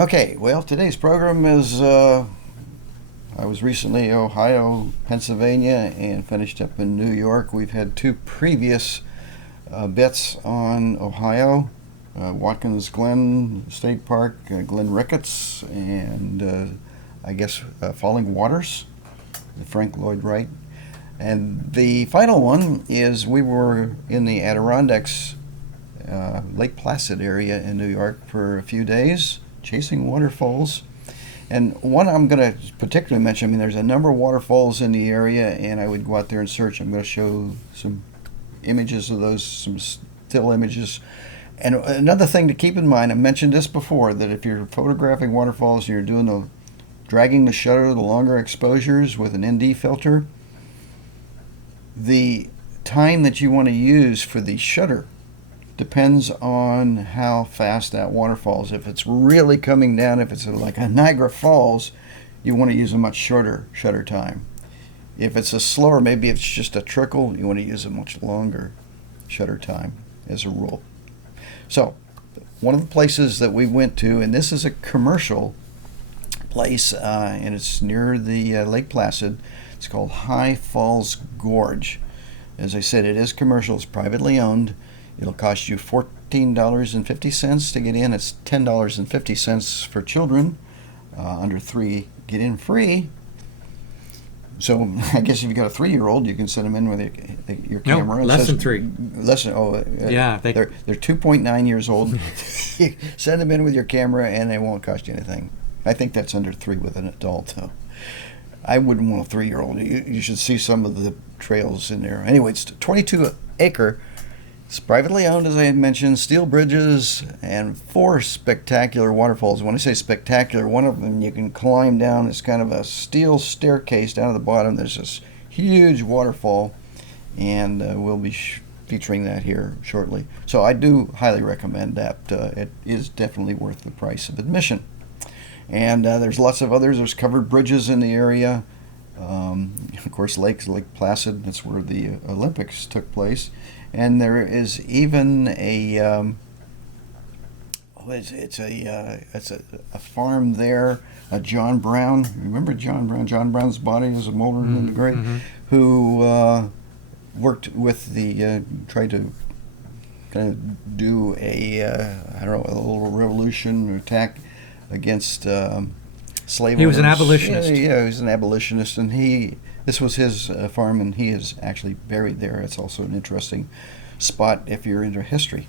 Okay, well, today's program is I was recently in Ohio, Pennsylvania, and finished up in New York. We've had two previous bets on Ohio, Watkins Glen State Park, Glen Ricketts, and I guess Falling Waters, the Frank Lloyd Wright. And the final one is we were in the Adirondacks, Lake Placid area in New York for a few days, chasing waterfalls. And one I'm going to particularly mention, I mean, there's a number of waterfalls in the area, and I would go out there and search. I'm going to show some images of those, some still images. And another thing to keep in mind, I mentioned this before, that if you're photographing waterfalls and you're doing the dragging the shutter, the longer exposures with an ND filter, the time that you want to use for the shutter depends on how fast that waterfall is. If it's really coming down, if it's like a Niagara Falls, you want to use a much shorter shutter time. If it's a slower, maybe it's just a trickle, you want to use a much longer shutter time as a rule. So, one of the places that we went to, and this is a commercial place, and it's near the Lake Placid. It's called High Falls Gorge. As I said, it is commercial, it's privately owned. It'll cost you $14.50 to get in. It's $10.50 for children. Under 3, get in free. So I guess if you got a 3-year-old, you can send them in with your camera. No, less than 3. Yeah, they're 2.9 years old. Send them in with your camera, and they won't cost you anything. I think that's under 3 with an adult, though. I wouldn't want a 3-year-old. You should see some of the trails in there. Anyway, it's 22-acre. It's privately owned, as I had mentioned, steel bridges, and 4 spectacular waterfalls. When I say spectacular, one of them you can climb down. It's kind of a steel staircase down at the bottom. There's this huge waterfall, and we'll be featuring that here shortly. So I do highly recommend that. It is definitely worth the price of admission. And there's lots of others. There's covered bridges in the area. Of course, Lake Placid, that's where the Olympics took place. And there is even a it's a farm there. John Brown, remember John Brown? John Brown's body is molder than the grave. Mm-hmm. Who worked with the tried to kind of do a I don't know, a little revolution or attack against slave owners. He was an abolitionist. Yeah, he was an abolitionist, and this was his farm, and he is actually buried there. It's also an interesting spot if you're into history.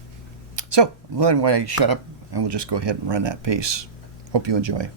So, why don't I shut up, and we'll just go ahead and run that piece. Hope you enjoy.